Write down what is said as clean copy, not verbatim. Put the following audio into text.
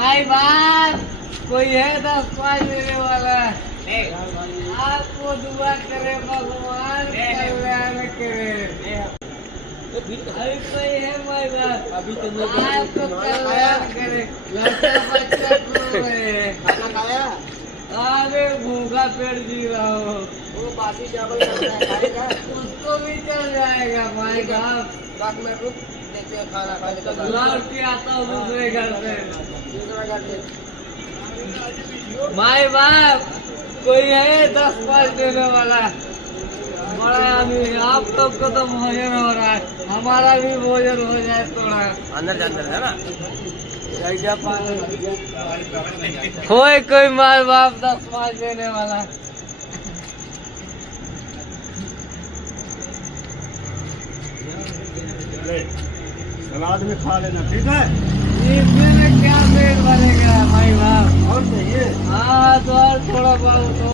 भाई बाप कोई है 10-5 देने वाला। आपको दुआ करे भगवान कल्याण करे। अभी कोई है भाई बाप अभी तो आपको कल्याण करे। लड़का बच्चा को खाना खाया? अरे भूखा पेट जी रहा हो। वो बासी चावल खाएगा? उसको भी चल जाएगा भाई बाप। 10 मिनट रुक, देखते हैं खाना खाने के बाद। लौट के आता हूँ दूसरे घर से। दूसरा घर से भाई बाप कोई है 10-5 देने वाला। बड़ा आदमी आप लोग को तो भोजन हो रहा है, हमारा भी भोजन हो जाए थोड़ा। अंदर है ना? कोई माँ बाप 10-5 देने वाला। सलाद में खा लेना, ठीक है? इसमें क्या पेट भरेगा भाई बाप। और चाहिए? हाँ तो और थोड़ा बहुत